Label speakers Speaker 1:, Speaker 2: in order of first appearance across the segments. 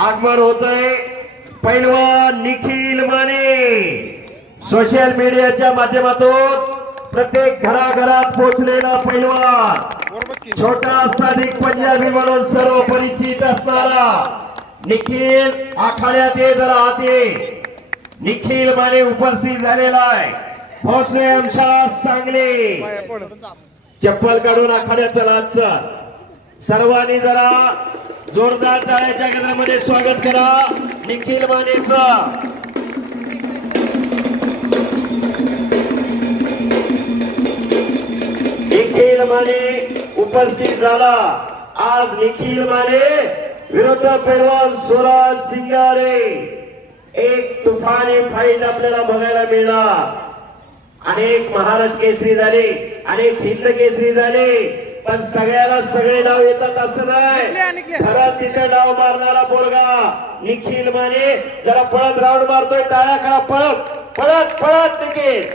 Speaker 1: आगमन होतंय. पैलवान निखिल माने. सोशल मीडियाच्या माध्यमातून प्रत्येक घराघरात पोहोचलेला पैलवान. छोटा साधिक पंजाबी म्हणून सर्व परिचित असणारा निखिल आखाड्यात ये जरा आते निखिल माने उपस्थित झालेला आहे. भोसले अंशा सांगली. चप्पल काढून आखाड्याचा चला सर्वांनी जरा जोरदार टाळ्याच्या गजरामध्ये स्वागत करा. निखिल मानेचा. निखिल माने उपस्थित झाला. आज निखिल माने विरुद्ध पैलवान स्वराज सिंगारे. एक तुफानी फाईट आपल्याला बघायला मिळणार. अनेक महाराज केसरी झाले अनेक हिंद केसरी झाले. पण सगळ्याला सगळे डाव येतात असं नाही. खरं तिथे डाव मारणारा पोरगा. निखिल माने जरा पळत राऊंड मारतोय टाळ्या करा पळत पळत पळत निखिल.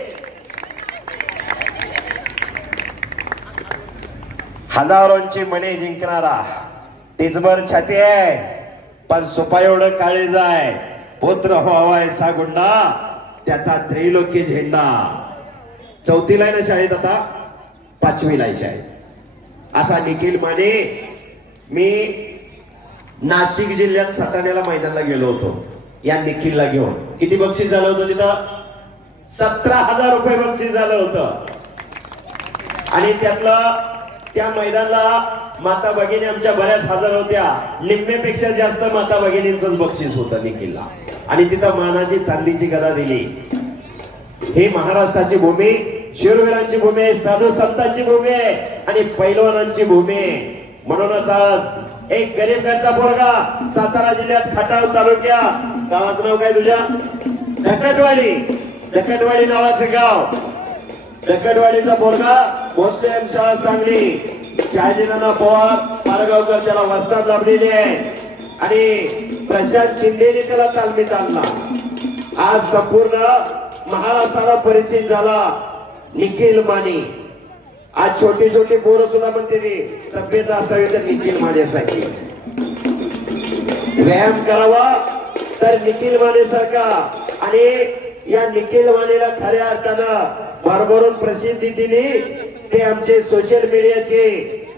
Speaker 1: हजारोंची मने जिंकणारा. टिचभर छाती आहे पण सोपा एवढं काळीज आहे पुत्र व्हावाय सा गुंडा त्याचा त्रिलोकी झेंडा. चौथीला आहे ना शाळेत आता पाचवीला आहे शाळेत. असा निखिल माने मी नाशिक जिल्ह्यात सटाण्याला मैदानाला गेलो होतो. या निखिलला घेऊन. किती बक्षीस झालं होतं तिथं? सतरा हजार रुपये बक्षीस झालं होतं. आणि त्यातलं त्या मैदानाला माता भगिनी आमच्या बऱ्याच हजर होत्या. निम्म्यापेक्षा जास्त माता भगिनींच बक्षीस होतं निखिलला. आणि तिथं मानाची चांदीची गदा दिली. ही महाराष्ट्राची भूमी शूरवीरांची भूमी आहे साधू संतांची भूमी आहे आणि पैलवानांची भूमी आहे. म्हणूनच आज एक गरीब घरचा पोरगा सातारा जिल्ह्यात खटाव तालुक्या गावाचं नाव काय तुझ्या? धकटवाडी धकटवाडी नावाचं गाव. धकटवाडीचा पोरगा भोसले शाळा सांगली. शहाजीनाना पवार पारगावकर त्याला वस्तात लाभलेली आहे. आणि प्रशांत शिंदेने त्याला तालमीत आणला. आज संपूर्ण महाराष्ट्राला परिचित झाला. निखिल माने. आज छोटे छोटे पोरं सुद्धा म्हणते तब्येत असावी तर निखिल मानेसाठी व्यायाम करावा तर निखिल माने सारखा. आणि या निखिल मानेला खऱ्या अर्थानं भरभरून प्रसिद्धी दिली. ते आमचे सोशल मीडियाचे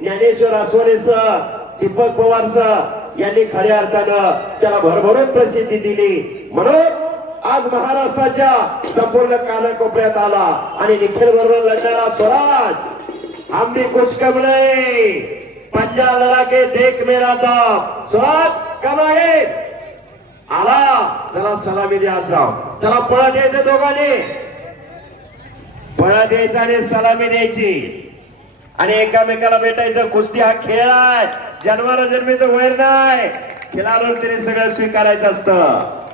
Speaker 1: ज्ञानेश्वर आसवरे सर दीपक पवार सर यांनी खऱ्या अर्थानं त्याला भरभरून प्रसिद्धी दिली. म्हणून आज महाराष्ट्राच्या संपूर्ण कानाकोपऱ्यात आला आणि निखिल बरोबर लढणारा स्वराज. आम्ही कुछ कम नहीं पंजा लड़ा के देख मेरा दाब स्वराज कम आहे आला. चला सलामी द्या आज जाऊ चला पळत द्यायचं दोघांनी. पळत द्यायचा आणि सलामी द्यायची. आणि एकामेकाला भेटायचं. कुस्ती हा खेळ आहे. जन्माला जन्मीचं वैर नाही. खेळाडू तरी सगळं स्वीकारायचं असतं.